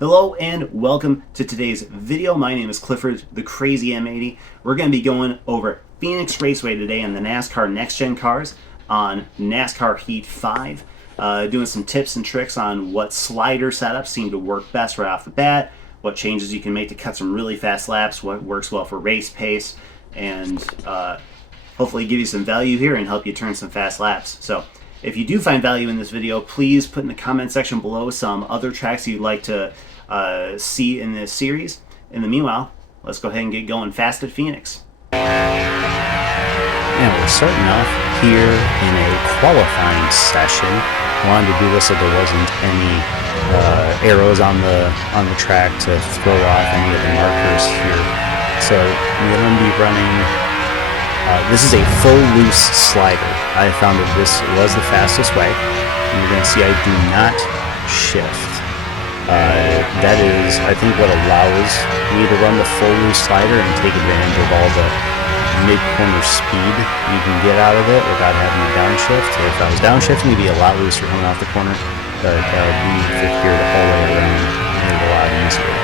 Hello and welcome to today's video. My name is Clifford, the Crazy M80. We're going to be going over Phoenix Raceway today on the NASCAR NexGen cars on NASCAR Heat 5. Doing some tips and tricks on what slider setups seem to work best right off the bat, what changes you can make to cut some really fast laps, what works well for race pace, and hopefully give you some value here and help you turn some fast laps. So if you do find value in this video, please put in the comment section below some other tracks you'd like to see in this series. In the meanwhile, let's go ahead and get going fast at Phoenix. And we're starting off here in a qualifying session. Wanted to do this so there wasn't any arrows on the track to throw off any of the markers here. So we're going to be running. This is a full loose slider. I found that this was the fastest way. And you're going to see I do not shift. That is, I think, what allows me to run the full loose slider and take advantage of all the mid-corner speed you can get out of it without having to downshift. So if I was downshifting, it'd be a lot looser coming off the corner, but we figured all the way around made it a lot easier.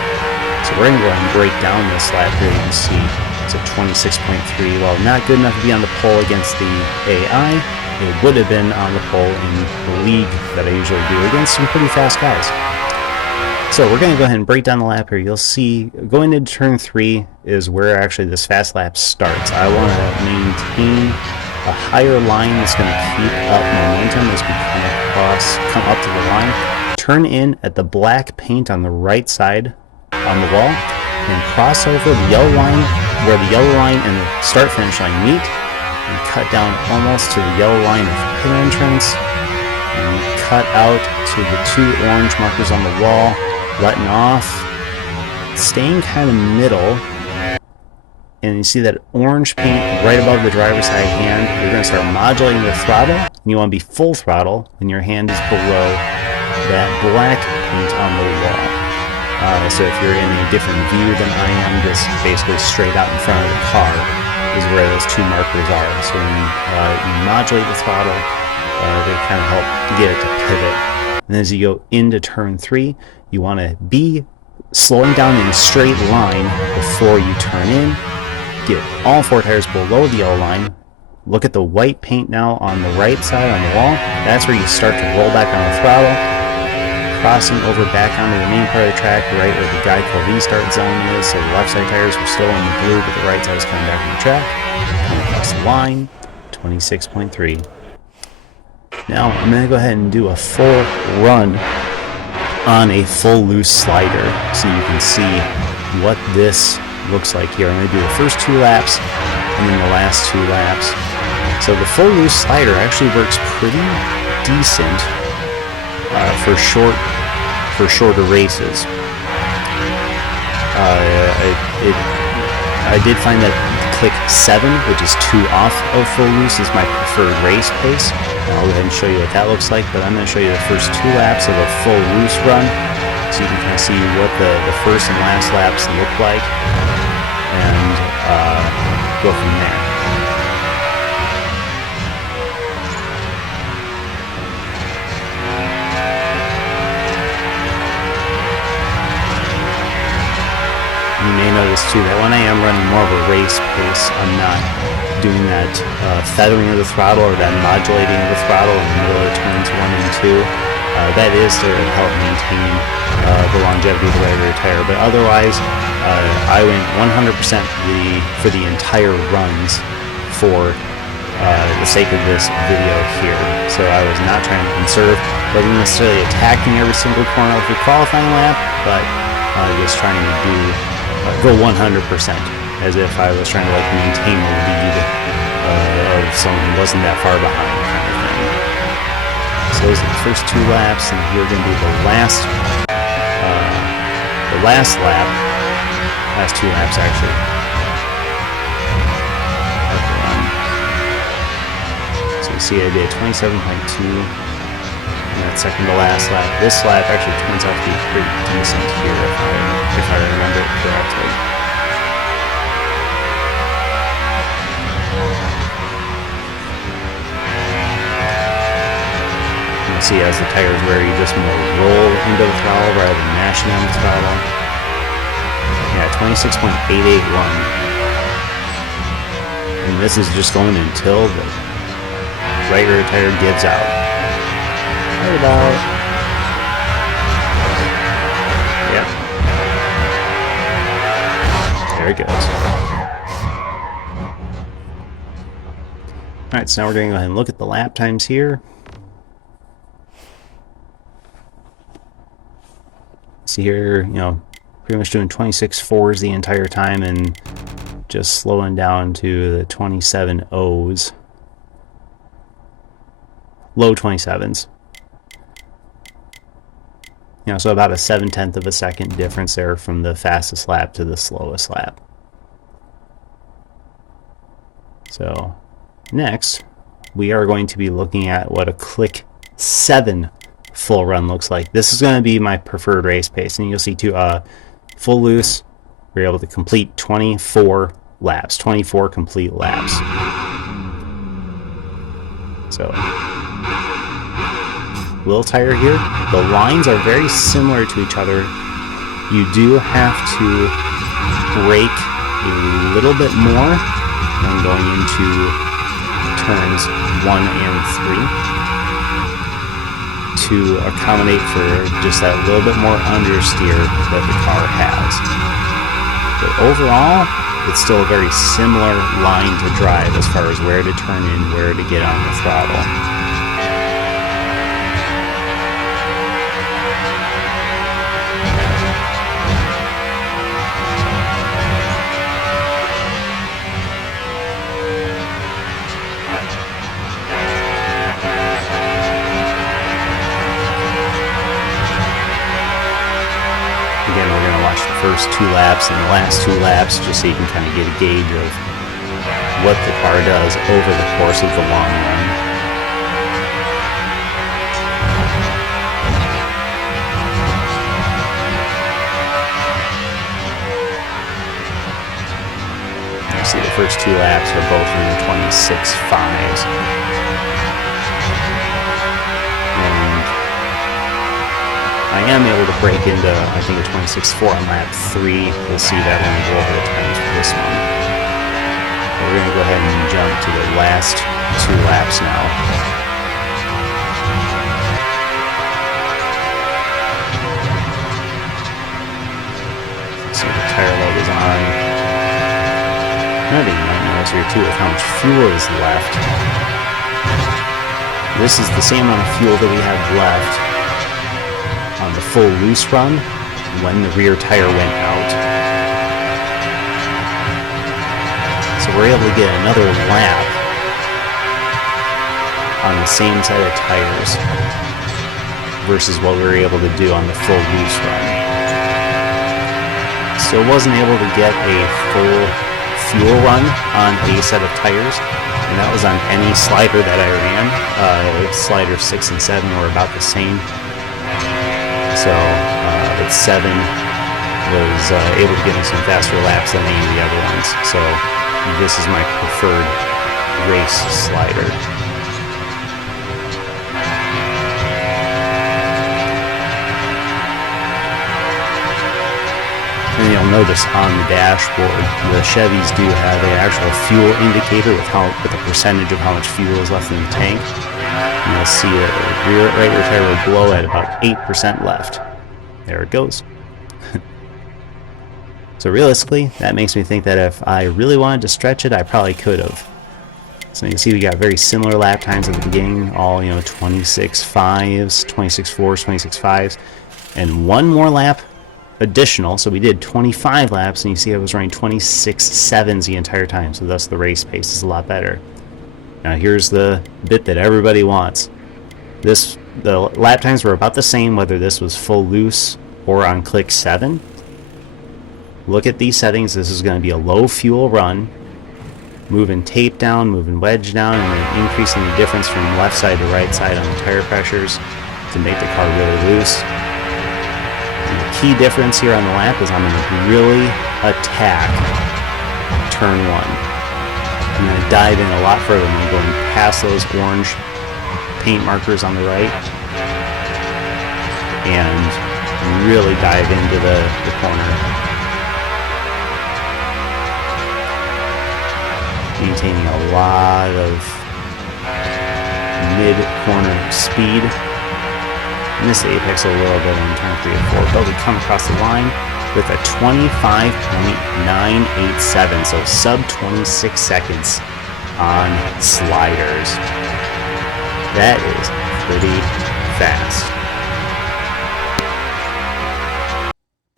So we're going to go ahead and break down this lap here. You can see it's a 26.3. While not good enough to be on the pole against the AI, it would have been on the pole in the league that I usually do against some pretty fast guys. So we're going to go ahead and break down the lap here. You'll see going into turn 3 is where actually this fast lap starts. I want to maintain a higher line that's going to keep up momentum as we come up to the line. Turn in at the black paint on the right side on the wall and cross over the yellow line where the yellow line and the start finish line meet and cut down almost to the yellow line of pit entrance and cut out to the 2 orange markers on the wall. Letting off, staying kind of middle, and you see that orange paint right above the driver's side hand. You're going to start modulating the throttle, and you want to be full throttle when your hand is below that black paint on the wall. So if you're in a different view than I am, just basically straight out in front of the car is where those 2 markers are. So when you modulate the throttle, they kind of help to get it to pivot. And as you go into turn 3, you want to be slowing down in a straight line before you turn in. Get all 4 tires below the yellow line. Look at the white paint now on the right side on the wall. That's where you start to roll back on the throttle. Crossing over back onto the main part of the track, right where the Geico restart zone is. So the left side tires were still in the blue, but the right side is coming back on the track. Coming across the line, 26.3. Now I'm going to go ahead and do a full run on a full loose slider so you can see what this looks like here. I'm going to do the first 2 laps and then the last 2 laps. So the full loose slider actually works pretty decent for shorter races. I did find that click 7, which is 2 off of full loose, is my preferred race pace. I'll go ahead and show you what that looks like, but I'm going to show you the first 2 laps of a full loose run so you can kind of see what the first and last laps look like and go from there. You may notice too that when I am running more of a race pace, I'm not doing that feathering of the throttle or that modulating of the throttle in the middle of turns 1 and 2. That is to help maintain the longevity of the right rear tire. But otherwise, I went 100% for the entire runs for the sake of this video here. So I was not trying to conserve, wasn't necessarily attacking every single corner of the qualifying lap, but just trying to go 100%. As if I was trying to maintain the lead of someone who wasn't that far behind, kind of thing. So those are the first 2 laps, and here we're going to do the last lap, last 2 laps actually. So you see I did 27.2, and that second to last lap. This lap actually turns out to be pretty decent here if I remember it correctly. See, as the tires wear, you just more roll into the throttle rather than mashing on the throttle. Yeah, 26.881. And this is just going until the right rear tire gives out. Right about. Yep. There it goes. Alright, so now we're going to go ahead and look at the lap times here. See here, you know, pretty much doing 26.4s the entire time and just slowing down to the 27.0s. Low 27s. You know, so about a 7/10 of a second difference there from the fastest lap to the slowest lap. So, next, we are going to be looking at what a Click 7 full run looks like. This is going to be my preferred race pace, and you'll see too, full loose, we're able to complete 24 laps, 24 complete laps. So, little tire here. The lines are very similar to each other. You do have to brake a little bit more when going into turns 1 and 3 to accommodate for just that little bit more understeer that the car has. But overall, it's still a very similar line to drive as far as where to turn in, where to get on the throttle. Again, we're going to watch the first 2 laps and the last 2 laps just so you can kind of get a gauge of what the car does over the course of the long run. You see the first 2 laps are both in the 26.5s. I am able to break into, I think, a 26.4 on lap 3. We'll see that when we go over the times for this one. But we're going to go ahead and jump to the last 2 laps now. See, the tire load is on. Another thing you might notice here too is how much fuel is left. This is the same amount of fuel that we have left on the full loose run when the rear tire went out. So we're able to get another lap on the same set of tires versus what we were able to do on the full loose run. Still wasn't able to get a full fuel run on a set of tires, and that was on any slider that I ran. Slider 6 and 7 were about the same. So, at 7 was able to get me some faster laps than any of the other ones. So, this is my preferred race slider. And you'll notice on the dashboard, the Chevys do have an actual fuel indicator with the percentage of how much fuel is left in the tank. And you'll see that the right rear tire will blow at about 8% left. There it goes. So realistically, that makes me think that if I really wanted to stretch it, I probably could have. So you can see we got very similar lap times at the beginning, all 26.5s, 26.4s, 26.5s, and one more lap additional. So we did 25 laps, and you see I was running 26.7s the entire time. So thus the race pace is a lot better. Now here's the bit that everybody wants. The lap times were about the same whether this was full loose or on Click 7. Look at these settings. This is going to be a low fuel run. Moving tape down, moving wedge down, and then increasing the difference from left side to right side on the tire pressures to make the car really loose. And the key difference here on the lap is I'm going to really attack turn 1. I'm going to dive in a lot further when I'm going past those orange paint markers on the right. and really dive into the corner. Maintaining a lot of mid-corner speed. Miss the apex a little bit in turn 3 and 4, but we come across the line with a 25.987, so sub 26 seconds on sliders. That is pretty fast.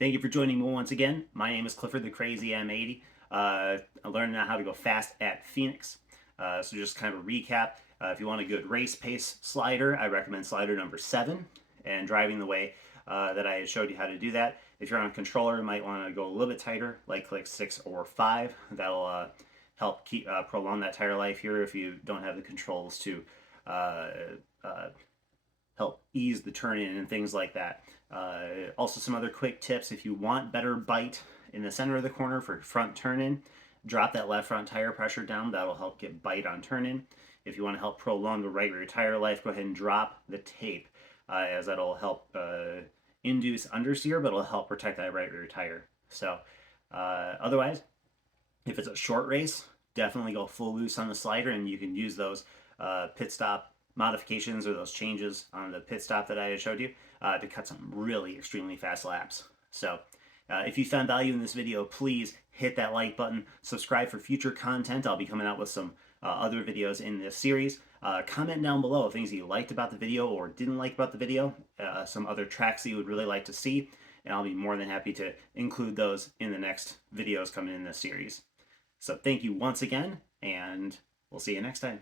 Thank you for joining me once again. My name is Clifford, the Crazy M80. I'm learning how to go fast at Phoenix. So just kind of a recap. If you want a good race pace slider, I recommend slider number 7 and driving the way that I showed you how to do that. If you're on a controller, you might want to go a little bit tighter, like click 6 or 5. That'll help keep prolong that tire life here if you don't have the controls to help ease the turn in and things like that. Also some other quick tips: if you want better bite in the center of the corner for front turn in, drop that left front tire pressure down. That'll help get bite on turn in. If you want to help prolong the right rear tire life, go ahead and drop the tape, as that'll help induce understeer, but it'll help protect that right rear tire. So otherwise, if it's a short race, definitely go full loose on the slider, and you can use those pit stop modifications or those changes on the pit stop that I had showed you to cut some really extremely fast laps. So if you found value in this video, please hit that like button, subscribe for future content. I'll be coming out with some other videos in this series. Comment down below things that you liked about the video or didn't like about the video, some other tracks that you would really like to see, and I'll be more than happy to include those in the next videos coming in this series. So thank you once again, and we'll see you next time.